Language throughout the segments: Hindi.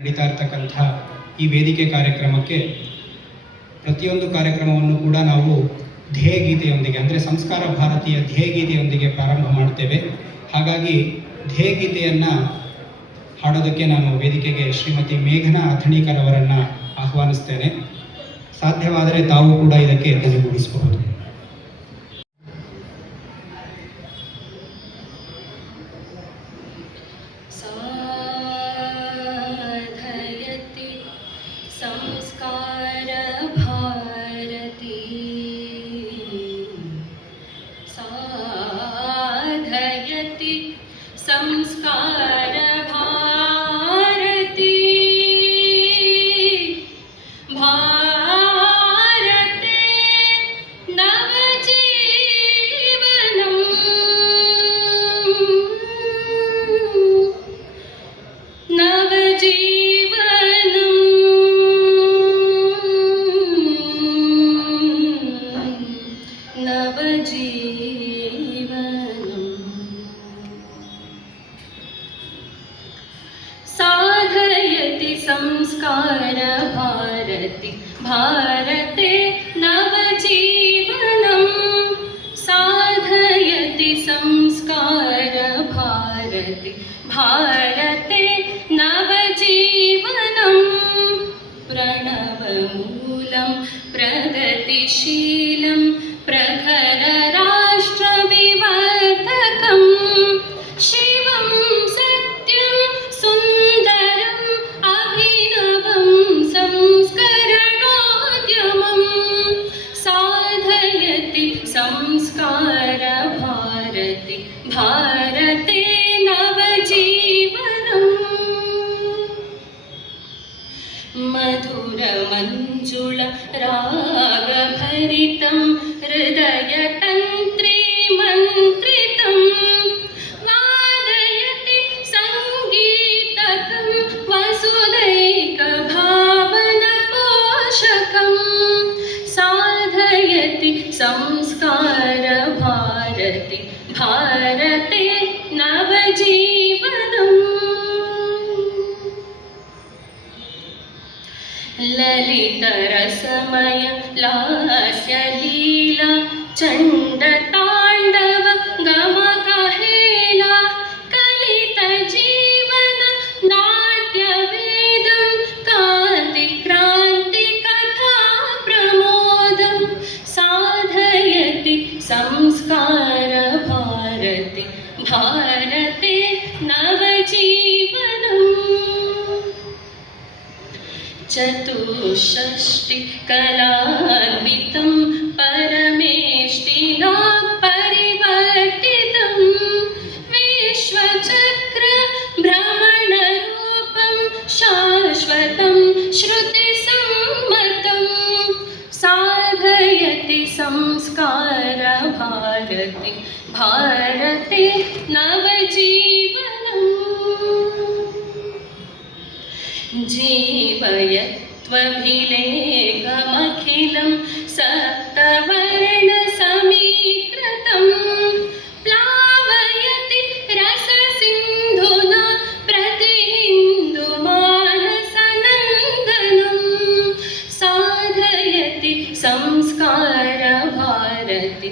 ನಡೀತಾ ಇರ್ತಕ್ಕಂಥ ಈ ವೇದಿಕೆ ಕಾರ್ಯಕ್ರಮಕ್ಕೆ ಪ್ರತಿಯೊಂದು ಕಾರ್ಯಕ್ರಮವನ್ನು ಕೂಡ ನಾವು ಧ್ಯೇಯಗೀತೆಯೊಂದಿಗೆ, ಅಂದರೆ ಸಂಸ್ಕಾರ ಭಾರತೀಯ ಧ್ಯೇಯಗೀತೆಯೊಂದಿಗೆ ಪ್ರಾರಂಭ ಮಾಡ್ತೇವೆ ಹಾಗಾಗಿ ಧ್ಯೇಯ ಗೀತೆಯನ್ನು ಹಾಡೋದಕ್ಕೆ ನಾನು ವೇದಿಕೆಗೆ ಶ್ರೀಮತಿ ಮೇಘನಾ ಅಥಣಿಕರ್ ಅವರನ್ನು ಆಹ್ವಾನಿಸ್ತೇನೆ. ಸಾಧ್ಯವಾದರೆ ತಾವು ಕೂಡ ಇದಕ್ಕೆ ತೆರವುಗೊಳಿಸಬಹುದು ಸಾ प्रगतिशीलं प्रखरराष्ट्रविवर्धकम् ಸಮಯ ಲಾಸ್ಯ ಲೀಲಾ ಚಂಡ चतुष्षष्टिकलान्वितं परमेष्टिना परिवर्तितं विश्वचक्र भ्रमणरूपं शाश्वतं श्रुतिसम्मतं साधयति संस्कार भारति नवजीवनम् जीवयत्वभिलेखमखिलं सप्तवर्णसमीकृतं प्लावयति रससिन्धुना प्रतिहिन्दुमानसनन्दनं साधयति संस्कार भारति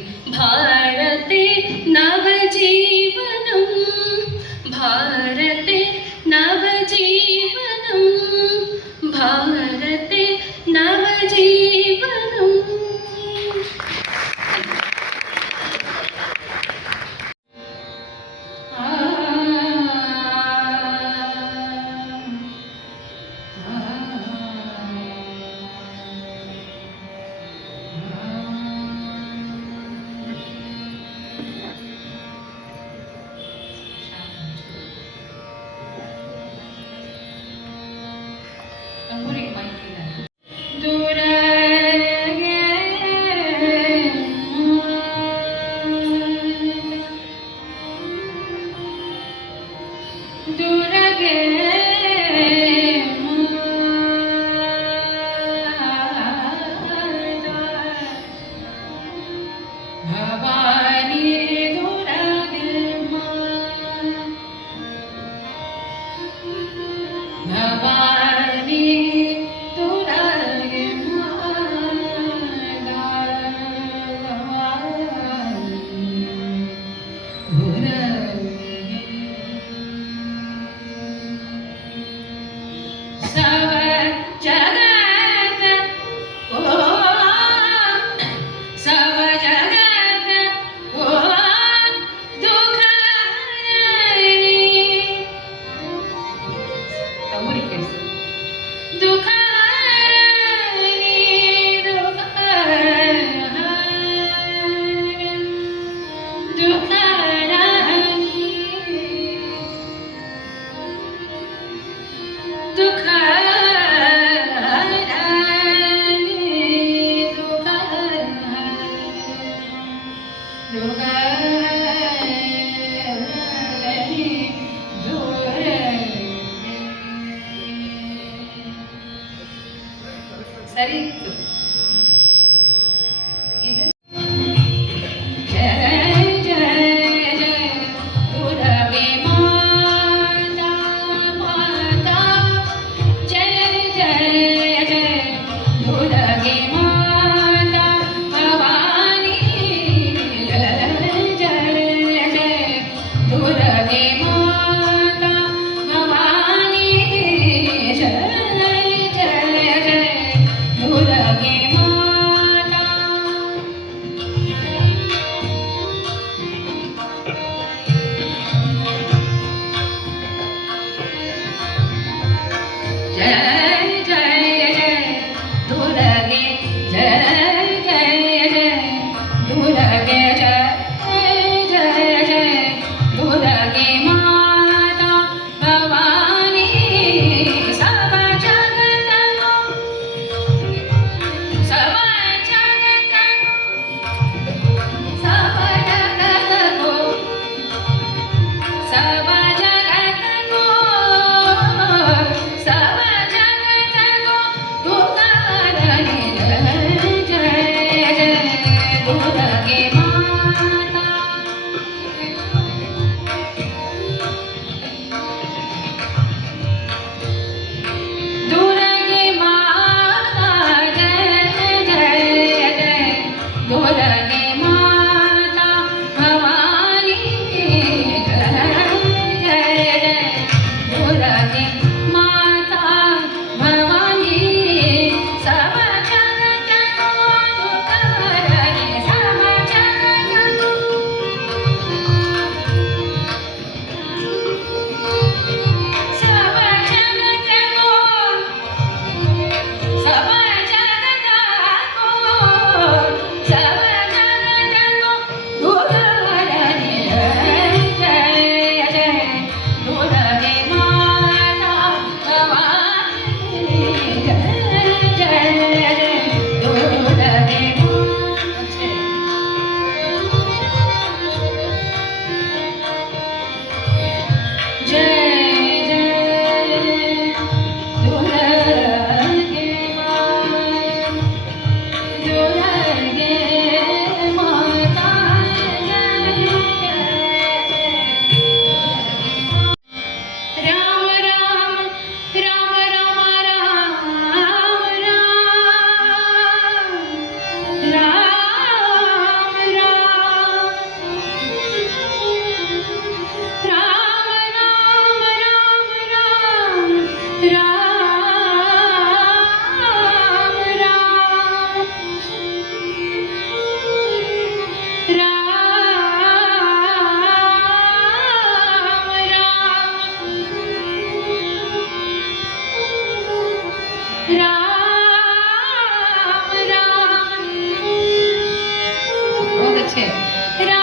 Do. ಸರಿ ಇತ್ತು আছে। এটা